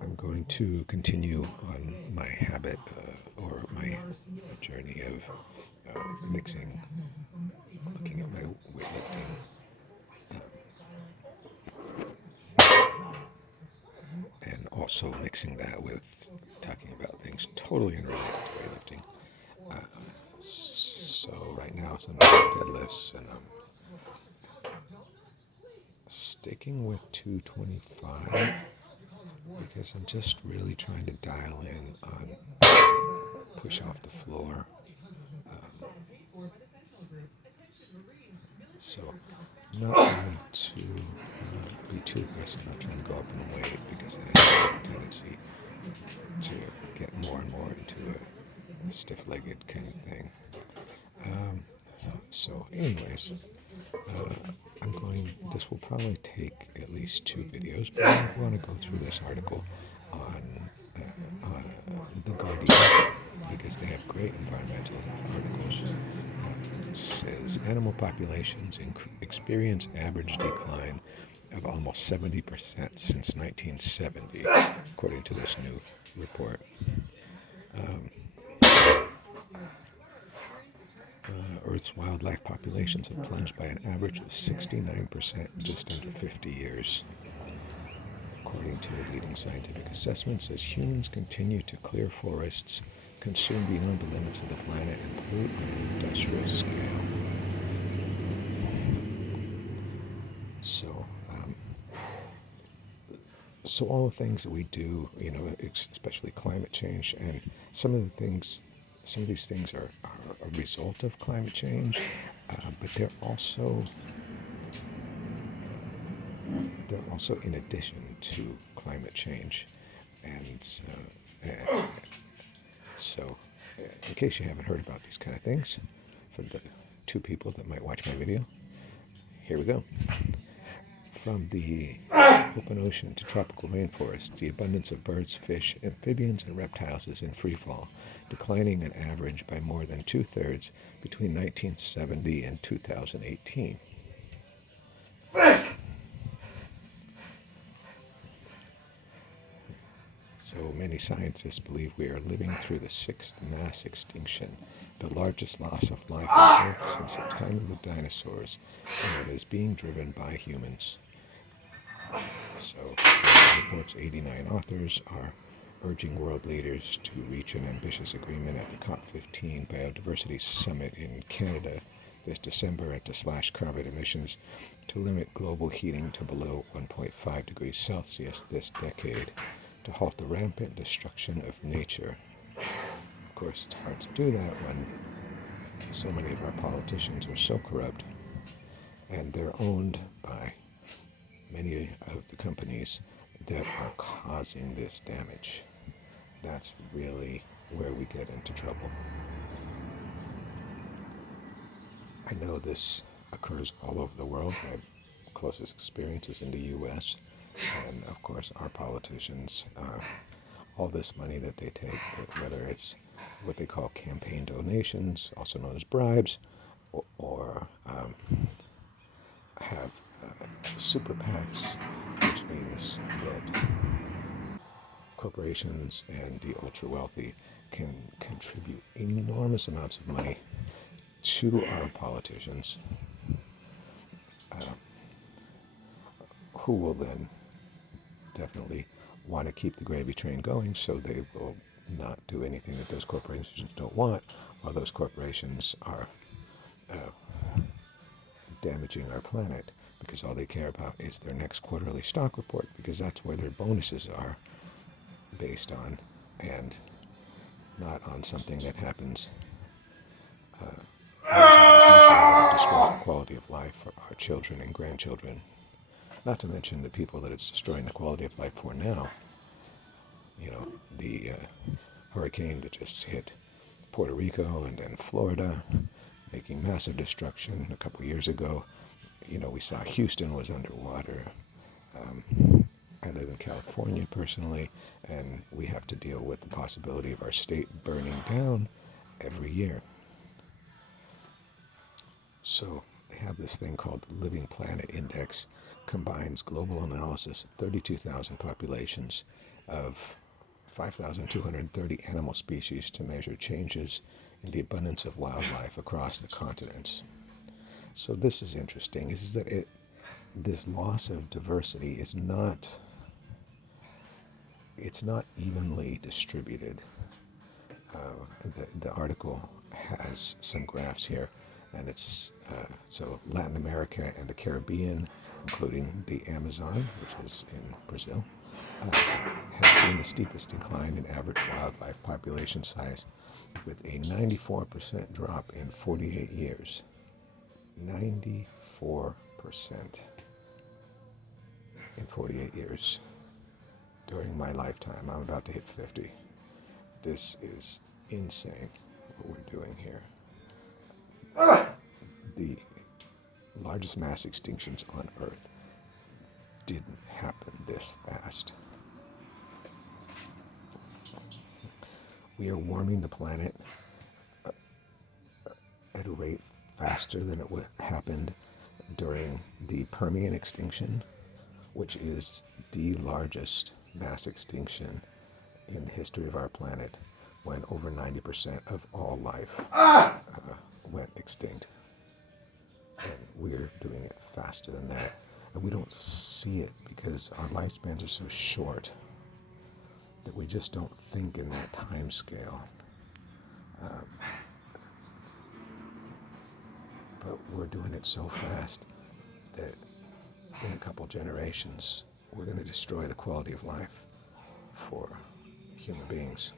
I'm going to continue on my habit or my journey of mixing, looking at my weightlifting, and also mixing that with talking about things totally unrelated to weightlifting. So right now I'm doing deadlifts, and I'm sticking with 225 because I'm just really trying to dial in on push off the floor. So I'm not going to be too aggressive about trying to go up in weight because then I have a tendency to get more and more into a stiff-legged kind of thing. Um, so anyways, this will probably take at least 2 videos, but I want to go through this article on The Guardian because they have great environmental articles. It says animal populations experience average decline of almost 70% since 1970, according to this new report. Earth's wildlife populations have plunged by an average of 69% in just under 50 years. According to leading scientific assessments, as humans continue to clear forests, consume beyond the limits of the planet, and pollute on an industrial scale. So all the things that we do, especially climate change, and some of these things are a result of climate change, but they're also in addition to climate change. And so, in case you haven't heard about these kind of things, for the 2 people that might watch my video, here we go. From the open ocean to tropical rainforests, the abundance of birds, fish, amphibians, and reptiles is in freefall, declining on average by more than 2/3 between 1970 and 2018. So many scientists believe we are living through the 6th mass extinction, the largest loss of life on Earth since the time of the dinosaurs, and it is being driven by humans. So, the report's 89 authors are urging world leaders to reach an ambitious agreement at the COP15 Biodiversity Summit in Canada this December and to slash carbon emissions to limit global heating to below 1.5 degrees Celsius this decade, to halt the rampant destruction of nature. Of course, it's hard to do that when so many of our politicians are so corrupt, and they're owned by many of the companies that are causing this damage. That's really where we get into trouble. I know this occurs all over the world. My closest experience is in the U.S., and of course our politicians, all this money that they take, whether it's what they call campaign donations, also known as bribes, or have super PACs, which means that corporations and the ultra wealthy can contribute enormous amounts of money to our politicians, who will then definitely want to keep the gravy train going, so they will not do anything that those corporations don't want, while those corporations are damaging our planet, because all they care about is their next quarterly stock report, because that's where their bonuses are based on, and not on something that happens that destroys the quality of life for our children and grandchildren. Not to mention the people that it's destroying the quality of life for now. The hurricane that just hit Puerto Rico and then Florida, making massive destruction a couple years ago. We saw Houston was underwater. I live in California personally, and we have to deal with the possibility of our state burning down every year. So they have this thing called the Living Planet Index, combines global analysis of 32,000 populations of 5,230 animal species to measure changes in the abundance of wildlife across the continents. So this is interesting, is that this loss of diversity is not, it's not evenly distributed. The article has some graphs here, and it's so Latin America and the Caribbean, including the Amazon, which is in Brazil, has seen the steepest decline in average wildlife population size, with a 94% drop in 48 years. 94% in 48 years. During my lifetime, I'm about to hit 50. This is insane what we're doing here. The largest mass extinctions on Earth didn't happen this fast. We are warming the planet at a rate faster than it happened during the Permian extinction, which is the largest mass extinction in the history of our planet, when over 90% of all life went extinct. And we're doing it faster than that. And we don't see it because our lifespans are so short that we just don't think in that time scale. But we're doing it so fast that in a couple generations, we're going to destroy the quality of life for human beings.